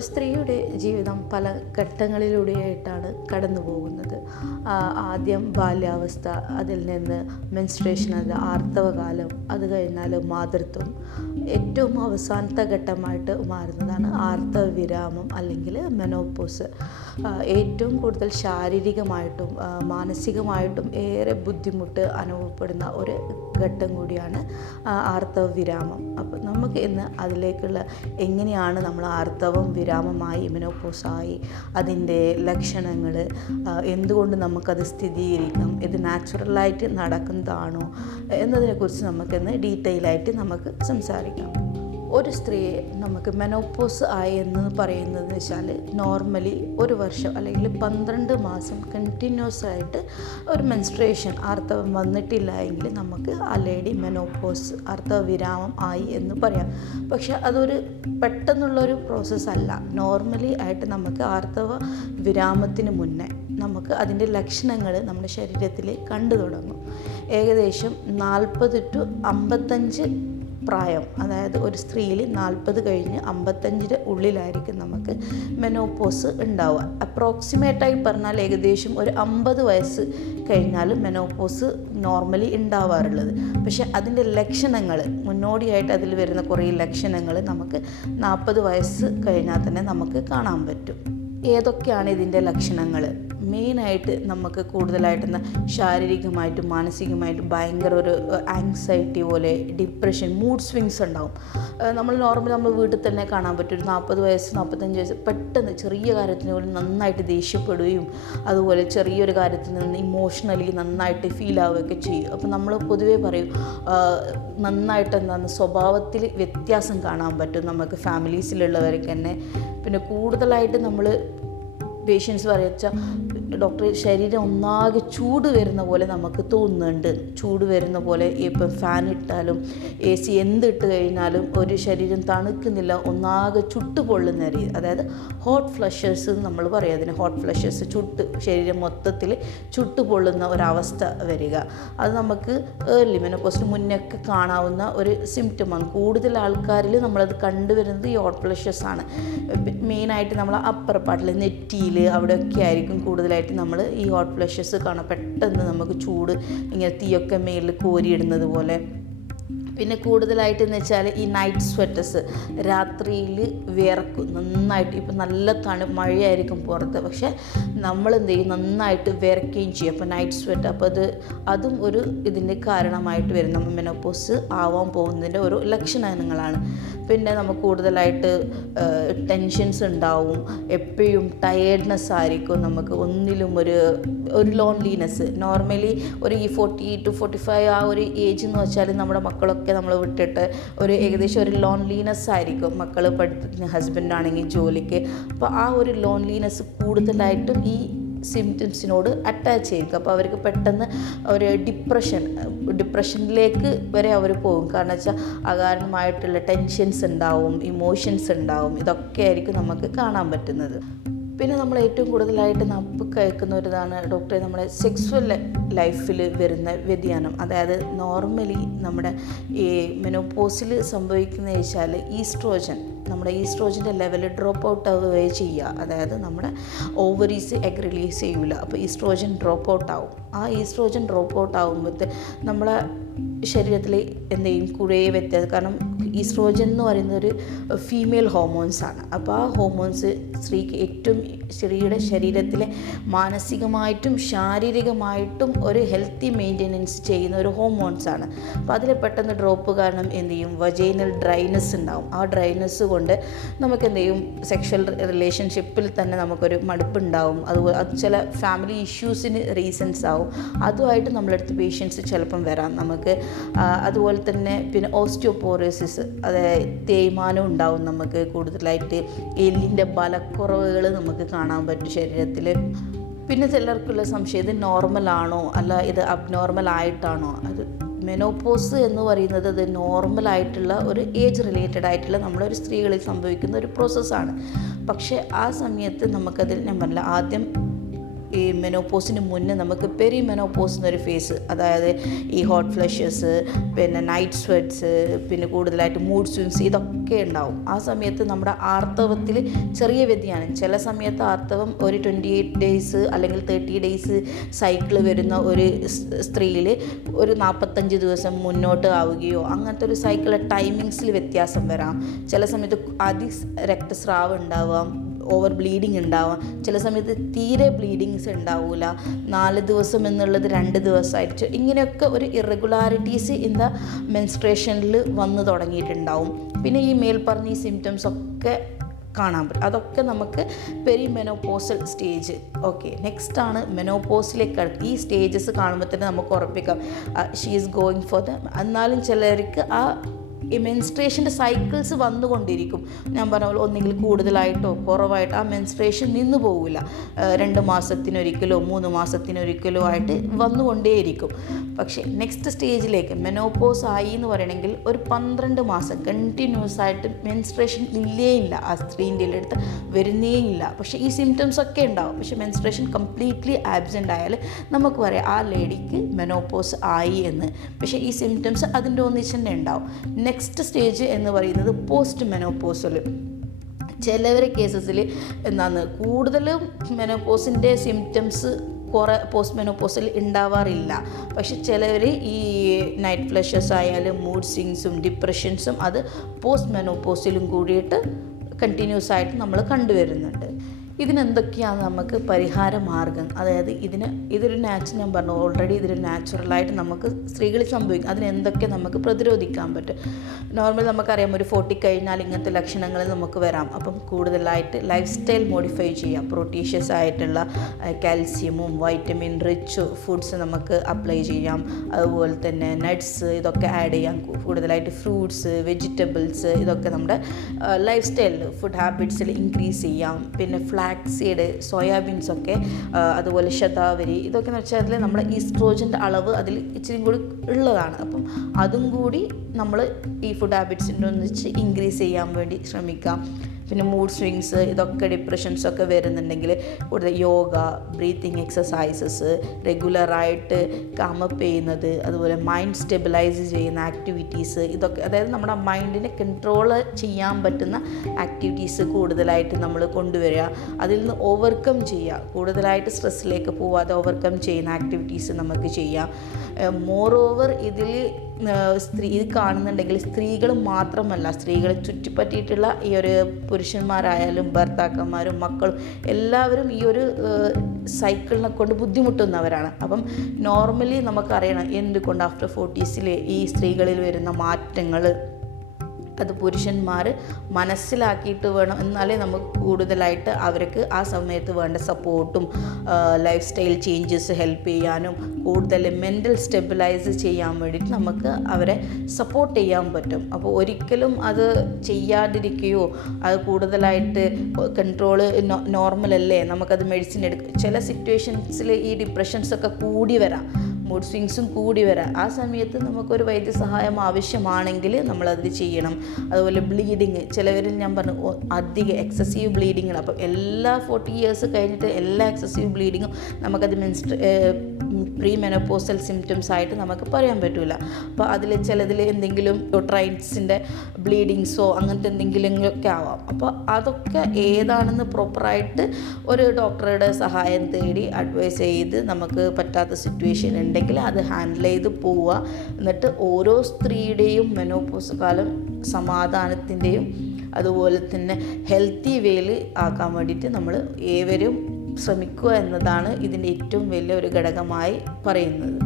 ഒരു സ്ത്രീയുടെ ജീവിതം പല ഘട്ടങ്ങളിലൂടെയായിട്ടാണ് കടന്നു പോകുന്നത്. ആദ്യം ബാല്യാവസ്ഥ, അതിൽ നിന്ന് മെൻസ്ട്രേഷൻ, അത് ആർത്തവകാലം, അത് കഴിഞ്ഞാൽ മാതൃത്വം, ഏറ്റവും അവസാനത്തെ ഘട്ടമായിട്ട് മാറുന്നതാണ് ആർത്തവ വിരാമം അല്ലെങ്കിൽ മെനോപോസ്. ഏറ്റവും കൂടുതൽ ശാരീരികമായിട്ടും മാനസികമായിട്ടും ഏറെ ബുദ്ധിമുട്ട് അനുഭവപ്പെടുന്ന ഒരു ഘട്ടം കൂടിയാണ് ആർത്തവ വിരാമം. അപ്പോൾ നമുക്ക് ഇന്ന് അതിലേക്കുള്ള എങ്ങനെയാണ് നമ്മൾ ആർത്തവം വിരാമമായി മെനോപോസായി, അതിൻ്റെ ലക്ഷണങ്ങൾ, എന്തുകൊണ്ട് നമുക്കത് സ്ഥിരീകരിക്കാം, ഇത് നാച്ചുറലായിട്ട് നടക്കുന്നതാണോ എന്നതിനെക്കുറിച്ച് നമുക്കിന്ന് ഡീറ്റെയിലായിട്ട് നമുക്ക് സംസാരിക്കാം. ഒരു സ്ത്രീയെ നമുക്ക് മെനോപോസ് ആയി എന്ന് പറയുന്നതെന്ന് വെച്ചാൽ നോർമലി ഒരു വർഷം അല്ലെങ്കിൽ 12 മാസം കണ്ടിന്യൂസ് ആയിട്ട് ഒരു മെൻസ്ട്രേഷൻ ആർത്തവം വന്നിട്ടില്ല എങ്കിൽ നമുക്ക് ആ ലേഡി മെനോപോസ് ആർത്തവ വിരാമം ആയി എന്ന് പറയാം. പക്ഷെ അതൊരു പെട്ടെന്നുള്ളൊരു പ്രോസസ്സല്ല. നോർമലി ആയിട്ട് നമുക്ക് ആർത്തവ വിരാമത്തിന് മുന്നേ നമുക്ക് അതിൻ്റെ ലക്ഷണങ്ങൾ നമ്മുടെ ശരീരത്തിൽ കണ്ടു തുടങ്ങും. ഏകദേശം 40 to 55 പ്രായം, അതായത് ഒരു സ്ത്രീയിൽ 40 കഴിഞ്ഞ് 55 ഉള്ളിലായിരിക്കും നമുക്ക് മെനോപോസ് ഉണ്ടാവുക. അപ്രോക്സിമേറ്റായി പറഞ്ഞാൽ ഏകദേശം ഒരു 50 വയസ്സ് കഴിഞ്ഞാലും മെനോപോസ് നോർമലി ഉണ്ടാവാറുള്ളത്. പക്ഷേ അതിൻ്റെ ലക്ഷണങ്ങൾ മുന്നോടിയായിട്ട് അതിൽ വരുന്ന കുറേ ലക്ഷണങ്ങൾ നമുക്ക് 40 വയസ്സ് കഴിഞ്ഞാൽ തന്നെ നമുക്ക് കാണാൻ പറ്റും. ഏതൊക്കെയാണ് ഇതിൻ്റെ ലക്ഷണങ്ങൾ? മെയിനായിട്ട് നമുക്ക് കൂടുതലായിട്ട് ശാരീരികമായിട്ടും മാനസികമായിട്ടും ഭയങ്കര ഒരു ആങ്സൈറ്റി പോലെ, ഡിപ്രഷൻ, മൂഡ് സ്വിങ്സ് ഉണ്ടാവും. നമ്മൾ നോർമലി നമ്മൾ വീട്ടിൽ തന്നെ കാണാൻ പറ്റും. ഒരു 40 വയസ്സ് 45 വയസ്സ് പെട്ടെന്ന് ചെറിയ കാര്യത്തിന് പോലും നന്നായിട്ട് ദേഷ്യപ്പെടുകയും അതുപോലെ ചെറിയൊരു കാര്യത്തിൽ നിന്ന് ഇമോഷണലി നന്നായിട്ട് ഫീൽ ആവുകയൊക്കെ ചെയ്യും. അപ്പോൾ നമ്മൾ പൊതുവേ പറയും നന്നായിട്ട് എന്താണ് സ്വഭാവത്തിൽ വ്യത്യാസം കാണാൻ പറ്റും നമുക്ക് ഫാമിലീസിലുള്ളവർക്ക് തന്നെ. പിന്നെ കൂടുതലായിട്ട് നമ്മൾ പേഷ്യൻസ് പറയുക, ഡോക്ടർ ശരീരം ഒന്നാകെ ചൂട് വരുന്ന പോലെ നമുക്ക് തോന്നുന്നുണ്ട്. ചൂട് വരുന്ന പോലെ ഇപ്പം ഫാൻ ഇട്ടാലും AC എന്തിട്ട് കഴിഞ്ഞാലും ഒരു ശരീരം തണുക്കുന്നില്ല, ഒന്നാകെ ചുട്ട് പൊള്ളുന്ന രീതി, അതായത് ഹോട്ട് ഫ്ലഷേഴ്സ് നമ്മൾ പറയും. അതിന് ഹോട്ട് ഫ്ലഷേഴ്സ്, ശരീരം മൊത്തത്തിൽ ചുട്ട് പൊള്ളുന്ന ഒരവസ്ഥ വരിക. അത് നമുക്ക് ഏർലി മെനോപോസിന് മുന്നൊക്കെ കാണാവുന്ന ഒരു സിംറ്റമാണ്. കൂടുതൽ ആൾക്കാരിൽ നമ്മളത് കണ്ടുവരുന്നത് ഈ ഹോട്ട് ഫ്ലഷേഴ്സ് ആണ്. മെയിനായിട്ട് നമ്മൾ അപ്പർ പാർട്ടിൽ നെറ്റിയിൽ അവിടെയൊക്കെ ആയിരിക്കും കൂടുതലായിട്ട് നമ്മൾ ഈ ഹോട്ട് ഫ്ലഷസ് കാണാം. പെട്ടെന്ന് നമുക്ക് ചൂട് ഇങ്ങനെ തീയൊക്കെ മേലിൽ കോരിയിടുന്നത് പോലെ. പിന്നെ കൂടുതലായിട്ടെന്ന് വെച്ചാൽ ഈ നൈറ്റ് സ്വെറ്റസ്, രാത്രിയിൽ വിയർക്കും നന്നായിട്ട്. ഇപ്പം നല്ല മഴയായിരിക്കും പുറത്ത്, പക്ഷേ നമ്മൾ എന്ത് ചെയ്യും, നന്നായിട്ട് വിയർക്കുകയും ചെയ്യും. അപ്പോൾ നൈറ്റ് സ്വെറ്റ്, അപ്പോൾ അതും ഒരു ഇതിൻ്റെ കാരണമായിട്ട് വരും. നമ്മൾ മെനോപോസ് ആവാൻ പോകുന്നതിൻ്റെ ഒരു ലക്ഷണങ്ങളാണ്. പിന്നെ നമുക്ക് കൂടുതലായിട്ട് ടെൻഷൻസ് ഉണ്ടാവും, എപ്പോഴും ടയേർഡ്നെസ് ആയിരിക്കും, നമുക്ക് ഒന്നിലും ഒരു ലോൺലിനെസ്. നോർമലി ഒരു 40 to 45 ആ ഒരു ഏജ് എന്ന് വെച്ചാൽ നമ്മുടെ മക്കളൊക്കെ നമ്മൾ വിട്ടിട്ട് ഒരു ഏകദേശം ഒരു ലോൺലിനെസ് ആയിരിക്കും. മക്കൾ പഠിത്തത്തിന്, ഹസ്ബൻഡാണെങ്കിൽ ജോലിക്ക്. അപ്പോൾ ആ ഒരു ലോൺലിനെസ് കൂടുതലായിട്ടും ഈ സിംറ്റംസിനോട് അറ്റാച്ച് ചെയ്യും. അപ്പോൾ അവർക്ക് പെട്ടെന്ന് ഒരു ഡിപ്രഷനിലേക്ക് വരെ അവർ പോകും. കാരണം വെച്ചാൽ അകാരണമായിട്ടുള്ള ടെൻഷൻസ് ഉണ്ടാവും, ഇമോഷൻസ് ഉണ്ടാവും. ഇതൊക്കെ ആയിരിക്കും നമുക്ക് കാണാൻ പറ്റുന്നത്. പിന്നെ നമ്മൾ ഏറ്റവും കൂടുതലായിട്ട് നമുക്ക് കേൾക്കുന്ന ഒരു ഇതാണ് ഡോക്ടറെ, നമ്മുടെ സെക്സ്വൽ ലൈഫിൽ വരുന്ന വ്യതിയാനം. അതായത് നോർമലി നമ്മുടെ ഈ മെനോപോസിൽ സംഭവിക്കുന്നത് വെച്ചാൽ നമ്മുടെ ഈസ്ട്രോജൻ്റെ ലെവൽ ഡ്രോപ്പ് ഔട്ട് ആവുകയും ചെയ്യുക. അതായത് നമ്മുടെ ഓവറീസ് എഗ് റിലീസ് ചെയ്യില്ല. അപ്പോൾ ഈസ്ട്രോജൻ ഡ്രോപ്പ് ഔട്ട് ആവും. ആ ഈസ്ട്രോജൻ ഡ്രോപ്പ് ഔട്ട് ആകുമ്പോഴത്തെ നമ്മളെ ശരീരത്തിൽ എന്തെങ്കിലും കുറേ വ്യത്യാസം. കാരണം ഈസ്ട്രോജൻ എന്ന് പറയുന്നത് ഒരു ഫീമെയിൽ ഹോർമോൺസാണ്. അപ്പോൾ ആ ഹോർമോൺസ് സ്ത്രീയുടെ ശരീരത്തിലെ മാനസികമായിട്ടും ശാരീരികമായിട്ടും ഒരു ഹെൽത്തി മെയിൻ്റെനൻസ് ചെയ്യുന്ന ഒരു ഹോർമോൺസാണ്. അപ്പോൾ അതിൽ പെട്ടെന്ന് ഡ്രോപ്പ് കാരണം എന്ത് ചെയ്യും, വജൈനൽ ഡ്രൈനെസ് ഉണ്ടാവും. ആ ഡ്രൈനെസ് കൊണ്ട് നമുക്ക് എന്ത് ചെയ്യും, സെക്ഷൽ റിലേഷൻഷിപ്പിൽ തന്നെ നമുക്കൊരു മടുപ്പുണ്ടാവും. അതുപോലെ അത് ചില ഫാമിലി ഇഷ്യൂസിന് റീസൺസ് ആവും. അതുമായിട്ട് നമ്മളെടുത്ത് പേഷ്യൻസ് ചിലപ്പം വരാം നമുക്ക്. അതുപോലെ തന്നെ പിന്നെ ഓസ്റ്റിയോപോറോസിസ്, അതായത് തേയ്മാനം ഉണ്ടാവും നമുക്ക്. കൂടുതലായിട്ട് എല്ലിൻ്റെ ബലക്കുറവുകൾ നമുക്ക് കാണാൻ പറ്റും ശരീരത്തിൽ. പിന്നെ ചിലർക്കുള്ള സംശയം, ഇത് നോർമലാണോ അല്ല ഇത് അബ്നോർമൽ ആയിട്ടാണോ? അത് മെനോപോസ് എന്ന് പറയുന്നത് അത് നോർമലായിട്ടുള്ള ഒരു ഏജ് റിലേറ്റഡ് ആയിട്ടുള്ള നമ്മളൊരു സ്ത്രീകളിൽ സംഭവിക്കുന്ന ഒരു പ്രോസസ്സാണ്. പക്ഷേ ആ സമയത്ത് നമുക്കതിൽ ഞാൻ പറഞ്ഞില്ല, ആദ്യം ഈ മെനോപോസിന് മുന്നേ നമുക്ക് പെരി മെനോപോസ് എന്നൊരു ഫേസ്, അതായത് ഈ ഹോട്ട് ഫ്ലഷസ്, പിന്നെ നൈറ്റ് സ്വെറ്റ്സ്, പിന്നെ കൂടുതലായിട്ട് മൂഡ് സ്വിങ്സ്, ഇതൊക്കെ ഉണ്ടാവും. ആ സമയത്ത് നമ്മുടെ ആർത്തവത്തിൽ ചെറിയ വ്യതിയാനം, ചില സമയത്ത് ആർത്തവം ഒരു 28 ഡേയ്സ് അല്ലെങ്കിൽ 30 ഡേയ്സ് സൈക്കിൾ വരുന്ന ഒരു സ്ത്രീയിൽ ഒരു 45 ദിവസം മുന്നോട്ട് ആവുകയോ അങ്ങനത്തെ ഒരു സൈക്കിൾ ടൈമിങ്സിൽ വ്യത്യാസം വരാം. ചില സമയത്ത് രക്തസ്രാവം ഉണ്ടാവാം, ഓവർ ബ്ലീഡിങ് ഉണ്ടാവാം. ചില സമയത്ത് തീരെ ബ്ലീഡിങ്സ് ഉണ്ടാവില്ല, 4 ദിവസം എന്നുള്ളത് 2 ദിവസമായിട്ട്. ഇങ്ങനെയൊക്കെ ഒരു ഇറഗുലാരിറ്റീസ് ഇൻ ദ മെൻസ്ട്രേഷനിൽ വന്ന് തുടങ്ങിയിട്ടുണ്ടാവും. പിന്നെ ഈ മേൽപ്പറഞ്ഞ ഈ സിംറ്റംസ് ഒക്കെ കാണാൻ പറ്റും. അതൊക്കെ നമുക്ക് peri menopausal stage. Okay, next ആണ് മെനോപോസിലേക്ക്. ഈ സ്റ്റേജസ് കാണുമ്പോൾ തന്നെ നമുക്ക് ഉറപ്പിക്കാം she is going for the. എന്നാലും ചിലർക്ക് ആ ഈ മെൻസ്ട്രേഷൻ്റെ സൈക്കിൾസ് വന്നുകൊണ്ടിരിക്കും. ഞാൻ പറഞ്ഞ പോലെ ഒന്നെങ്കിൽ കൂടുതലായിട്ടോ കുറവായിട്ടോ ആ മെൻസ്ട്രേഷൻ നിന്ന് പോകില്ല. 2 മാസത്തിനൊരിക്കലോ 3 മാസത്തിനൊരിക്കലോ ആയിട്ട് വന്നുകൊണ്ടേയിരിക്കും. പക്ഷേ നെക്സ്റ്റ് സ്റ്റേജിലേക്ക് മെനോപോസ് ആയി എന്ന് പറയണമെങ്കിൽ ഒരു 12 മാസം കണ്ടിന്യൂസ് ആയിട്ട് മെൻസ്ട്രേഷൻ ഇല്ലേ ഇല്ല, ആ സ്ത്രീൻ്റെ അടുത്ത് വരുന്നേ ഇല്ല. പക്ഷേ ഈ സിംറ്റംസ് ഒക്കെ ഉണ്ടാവും. പക്ഷേ മെൻസ്ട്രേഷൻ കംപ്ലീറ്റ്ലി ആബ്സെൻ്റ് ആയാൽ നമുക്ക് പറയാം ആ ലേഡിക്ക് മെനോപോസ് ആയി എന്ന്. പക്ഷേ ഈ സിംറ്റംസ് അതിൻ്റെ ഒന്നിച്ച് തന്നെ ഉണ്ടാവും. നെക്സ്റ്റ് സ്റ്റേജ് എന്ന് പറയുന്നത് പോസ്റ്റ് മെനോപോസൽ. ചിലവരെ കേസസിൽ എന്താണ് കൂടുതലും മെനോപോസിൻ്റെ സിംറ്റംസ് പോസ്റ്റ് മെനോപോസിൽ ഉണ്ടാവാറില്ല. പക്ഷെ ചിലവർ ഈ നൈറ്റ് ഫ്ലഷസ് ആയാലും മൂഡ് സ്വിങ്സും ഡിപ്രഷൻസും അത് പോസ്റ്റ് മെനോപോസിലും കൂടിയിട്ട് കണ്ടിന്യൂസ് ആയിട്ട് നമ്മൾ കണ്ടുവരുന്നുണ്ട്. ഇതിനെന്തൊക്കെയാണ് നമുക്ക് പരിഹാര മാർഗം? അതായത് ഇതൊരു ഞാൻ പറഞ്ഞു ഓൾറെഡി ഇതൊരു നാച്ചുറലായിട്ട് നമുക്ക് സ്ത്രീകളിൽ സംഭവിക്കും. അതിനെന്തൊക്കെ നമുക്ക് പ്രതിരോധിക്കാൻ പറ്റും? നോർമൽ നമുക്കറിയാം ഒരു 40 കഴിഞ്ഞാൽ ഇങ്ങനത്തെ ലക്ഷണങ്ങൾ നമുക്ക് വരാം. അപ്പം കൂടുതലായിട്ട് ലൈഫ് സ്റ്റൈൽ മോഡിഫൈ ചെയ്യാം. പ്രോട്ടീഷ്യസ് ആയിട്ടുള്ള കാൽസ്യമും വൈറ്റമിൻ റിച്ച് ഫുഡ്സ് നമുക്ക് അപ്ലൈ ചെയ്യാം. അതുപോലെ തന്നെ നട്ട്സ് ഇതൊക്കെ ആഡ് ചെയ്യാം. കൂടുതലായിട്ട് ഫ്രൂട്ട്സ്, വെജിറ്റബിൾസ് ഇതൊക്കെ നമ്മുടെ ലൈഫ് സ്റ്റൈലിൽ ഫുഡ് ഹാബിറ്റ്സിൽ ഇൻക്രീസ് ചെയ്യാം. പിന്നെ ഫ്ലാക്സീഡ്, സോയാബീൻസൊക്കെ, അതുപോലെ ശതാവരി, ഇതൊക്കെ എന്ന് വെച്ചാൽ നമ്മുടെ ഈസ്ട്രോജൻ്റെ അളവ് അതിൽ ഇച്ചിരി കൂടി ഉള്ളതാണ്. അപ്പം അതും കൂടി നമ്മൾ ഈ ഫുഡ് ഹാബിറ്റ്സിൻ്റെ ഒന്നിച്ച് ഇൻക്രീസ് ചെയ്യാൻ വേണ്ടി ശ്രമിക്കാം. പിന്നെ മൂഡ് സ്വിങ്സ് ഇതൊക്കെ ഡിപ്രഷൻസൊക്കെ വരുന്നുണ്ടെങ്കിൽ കൂടുതൽ യോഗ, ബ്രീത്തിങ് എക്സസൈസസ്, റെഗുലറായിട്ട് കാമപ്പ് ചെയ്യുന്നത്, അതുപോലെ മൈൻഡ് സ്റ്റെബിലൈസ് ചെയ്യുന്ന ആക്ടിവിറ്റീസ്, ഇതൊക്കെ അതായത് നമ്മുടെ മൈൻഡിനെ കൺട്രോൾ ചെയ്യാൻ പറ്റുന്ന ആക്ടിവിറ്റീസ് കൂടുതലായിട്ട് നമ്മൾ കൊണ്ടുവരിക. അതിൽ നിന്ന് ഓവർകം ചെയ്യുക. കൂടുതലായിട്ട് സ്ട്രെസ്സിലേക്ക് പോവാതെ ഓവർകം ചെയ്യുന്ന ആക്ടിവിറ്റീസ് നമുക്ക് ചെയ്യാം. മോറോവർ ഇതിൽ ഇത് കാണുന്നുണ്ടെങ്കിൽ സ്ത്രീകൾ മാത്രമല്ല, സ്ത്രീകളെ ചുറ്റിപ്പറ്റിയിട്ടുള്ള ഈ ഒരു പുരുഷന്മാരായാലും ഭർത്താക്കന്മാരും മക്കളും എല്ലാവരും ഈ ഒരു സൈക്കിളിനെ കൊണ്ട് ബുദ്ധിമുട്ടുന്നവരാണ്. അപ്പം നോർമലി നമുക്കറിയണം എന്തുകൊണ്ട് ആഫ്റ്റർ 40s ഈ സ്ത്രീകളിൽ വരുന്ന മാറ്റങ്ങൾ അത് പുരുഷന്മാർ മനസ്സിലാക്കിയിട്ട് വേണം. എന്നാലേ നമുക്ക് കൂടുതലായിട്ട് അവർക്ക് ആ സമയത്ത് വേണ്ട സപ്പോർട്ടും ലൈഫ് സ്റ്റൈൽ ചേഞ്ചസ് ഹെൽപ്പ് ചെയ്യാനും കൂടുതൽ മെൻ്റൽ സ്റ്റെബിലൈസ് ചെയ്യാൻ വേണ്ടിയിട്ട് നമുക്ക് അവരെ സപ്പോർട്ട് ചെയ്യാൻ പറ്റും. അപ്പോൾ ഒരിക്കലും അത് ചെയ്യാതിരിക്കുകയോ അത് കൂടുതലായിട്ട് കൺട്രോള് നോർമലല്ലേ നമുക്കത് മെഡിസിൻ എടുക്കും. ചില സിറ്റുവേഷൻസിൽ ഈ ഡിപ്രഷൻസൊക്കെ കൂടി വരാം, മൂഡ് സ്വിങ്സും കൂടി വരാം. ആ സമയത്ത് നമുക്കൊരു വൈദ്യസഹായം ആവശ്യമാണെങ്കിൽ നമ്മളത് ചെയ്യണം. അതുപോലെ ബ്ലീഡിങ്, ചിലവരിൽ ഞാൻ പറഞ്ഞു അധികം എക്സസീവ് ബ്ലീഡിങ്ങാണ്. അപ്പം എല്ലാ 40 ഇയേഴ്സ് കഴിഞ്ഞിട്ട് എല്ലാ എക്സസീവ് ബ്ലീഡിങ്ങും നമുക്കത് പ്രീ മെനോപോസൽ സിംറ്റംസ് ആയിട്ട് നമുക്ക് പറയാൻ പറ്റില്ല. അപ്പോൾ അതിൽ ചിലതിൽ എന്തെങ്കിലും യൂട്രൈൻസിൻ്റെ ബ്ലീഡിങ്സോ അങ്ങനത്തെ എന്തെങ്കിലുമൊക്കെ ആവാം. അപ്പോൾ അതൊക്കെ ഏതാണെന്ന് പ്രോപ്പറായിട്ട് ഒരു ഡോക്ടറുടെ സഹായം തേടി അഡ്വൈസ് ചെയ്ത് നമുക്ക് പറ്റാത്ത സിറ്റുവേഷൻ ഉണ്ടെങ്കിൽ അത് ഹാൻഡിൽ ചെയ്ത് പോവുക. എന്നിട്ട് ഓരോ സ്ത്രീയുടെയും മെനോപോസ് കാലം സമാധാനത്തിൻ്റെയും അതുപോലെ തന്നെ ഹെൽത്തി വേയിൽ ആക്കാൻ വേണ്ടിയിട്ട് നമ്മൾ ഏവരും ശ്രമിക്കുക എന്നതാണ് ഇതിൻ്റെ ഏറ്റവും വലിയ ഒരു ഘടകമായി പറയുന്നത്.